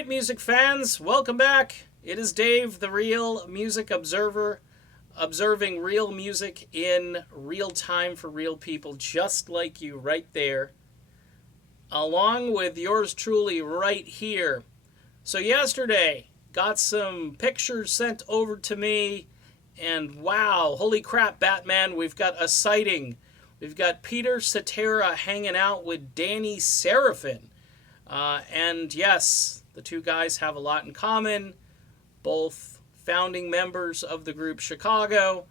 right, music fans, welcome back. It is Dave, the real music observer, observing real music in real time for real people just like you right there, along with yours truly right here. So, yesterday, got some pictures sent over to me, and wow, holy crap, Batman, we've got a sighting. We've got Peter Cetera hanging out with Danny Seraphine. And yes, the two guys have a lot in common, both founding members of the group Chicago,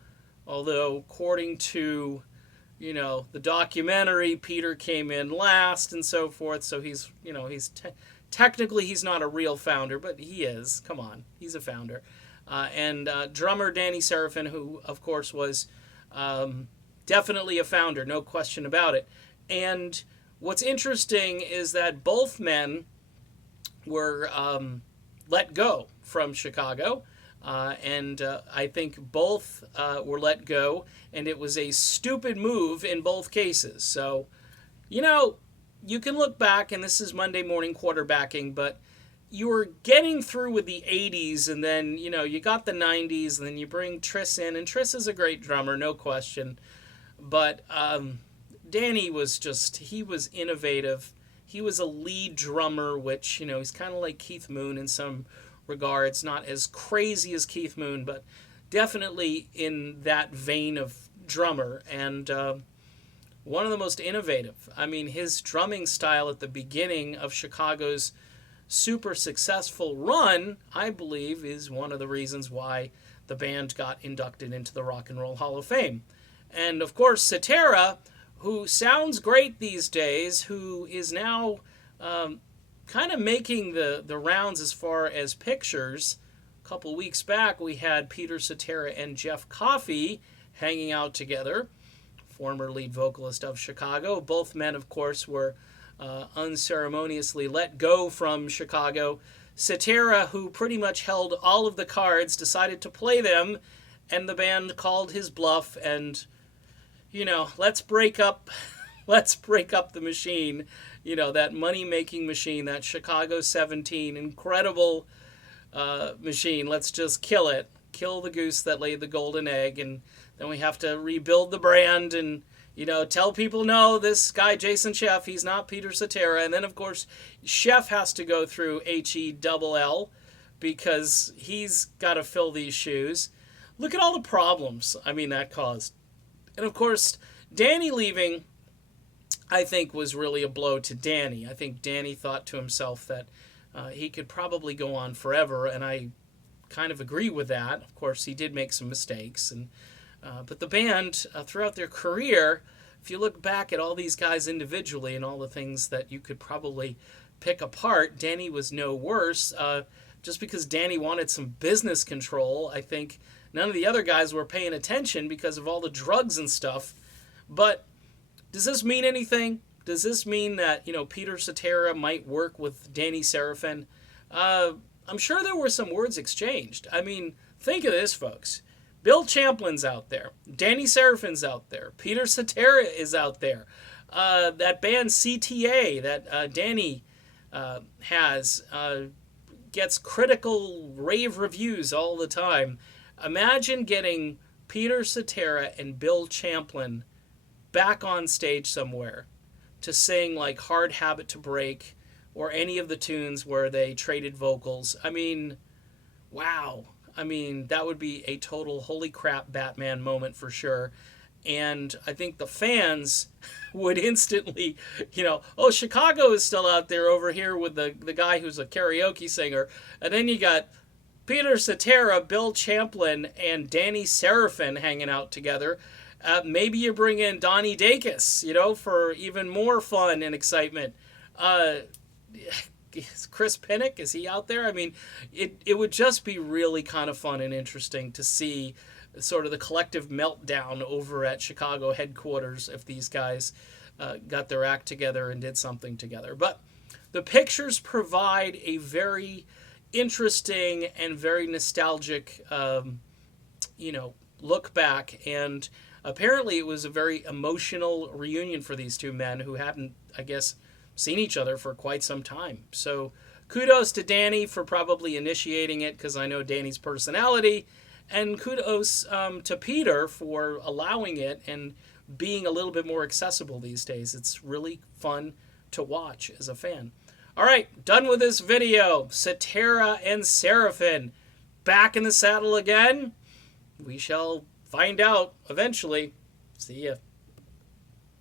although according to, the documentary, Peter came in last and so forth, so technically he's not a real founder, but he is. Come on, he's a founder. And drummer Danny Seraphine, who, of course, was definitely a founder, no question about it. And what's interesting is that both men were let go from Chicago, and I think both were let go, and it was a stupid move in both cases. So, you can look back, and this is Monday morning quarterbacking, but you were getting through with the 80s, and then, you got the 90s, and then you bring Triss in, and Triss is a great drummer, no question. But Danny he was innovative. He was a lead drummer, which, he's kind of like Keith Moon in some regards. Not as crazy as Keith Moon, but definitely in that vein of drummer. And one of the most innovative. I mean, his drumming style at the beginning of Chicago's super successful run, I believe, is one of the reasons why the band got inducted into the Rock and Roll Hall of Fame. And, of course, Cetera, who sounds great these days, who is now kind of making the rounds as far as pictures. A couple weeks back, we had Peter Cetera and Jeff Coffey hanging out together, former lead vocalist of Chicago. Both men, of course, were unceremoniously let go from Chicago. Cetera, who pretty much held all of the cards, decided to play them, and the band called his bluff and, let's break up the machine, that money-making machine, that Chicago 17 incredible machine. Let's just kill it. Kill the goose that laid the golden egg, and then we have to rebuild the brand and, tell people, no, this guy, Jason Scheff, he's not Peter Cetera. And then, of course, Scheff has to go through HELL because he's got to fill these shoes. Look at all the problems, that caused. And, of course, Danny leaving, I think, was really a blow to Danny. I think Danny thought to himself that he could probably go on forever, and I kind of agree with that. Of course, he did make some mistakes. But the band, throughout their career, if you look back at all these guys individually and all the things that you could probably pick apart, Danny was no worse. Just because Danny wanted some business control, I think none of the other guys were paying attention because of all the drugs and stuff. But does this mean anything? Does this mean that, Peter Cetera might work with Danny Seraphine? I'm sure there were some words exchanged. Think of this, folks. Bill Champlin's out there. Danny Seraphine's out there. Peter Cetera is out there. That band CTA that Danny has gets critical rave reviews all the time. Imagine getting Peter Cetera and Bill Champlin back on stage somewhere to sing like Hard Habit to Break or any of the tunes where they traded vocals. Wow. That would be a total holy crap Batman moment for sure. And I think the fans would instantly, oh, Chicago is still out there over here with the guy who's a karaoke singer. And then you got Peter Cetera, Bill Champlin, and Danny Seraphine hanging out together. Maybe you bring in Donnie Dacus, for even more fun and excitement. Is Chris Pinnock, is he out there? It would just be really kind of fun and interesting to see sort of the collective meltdown over at Chicago headquarters if these guys got their act together and did something together. But the pictures provide a very interesting and very nostalgic, look back. And apparently it was a very emotional reunion for these two men who hadn't, I guess, seen each other for quite some time. So kudos to Danny for probably initiating it, because I know Danny's personality, and kudos to Peter for allowing it and being a little bit more accessible these days. It's really fun to watch as a fan. All right, done with this video. Cetera and Seraphine back in the saddle again. We shall find out eventually. See ya.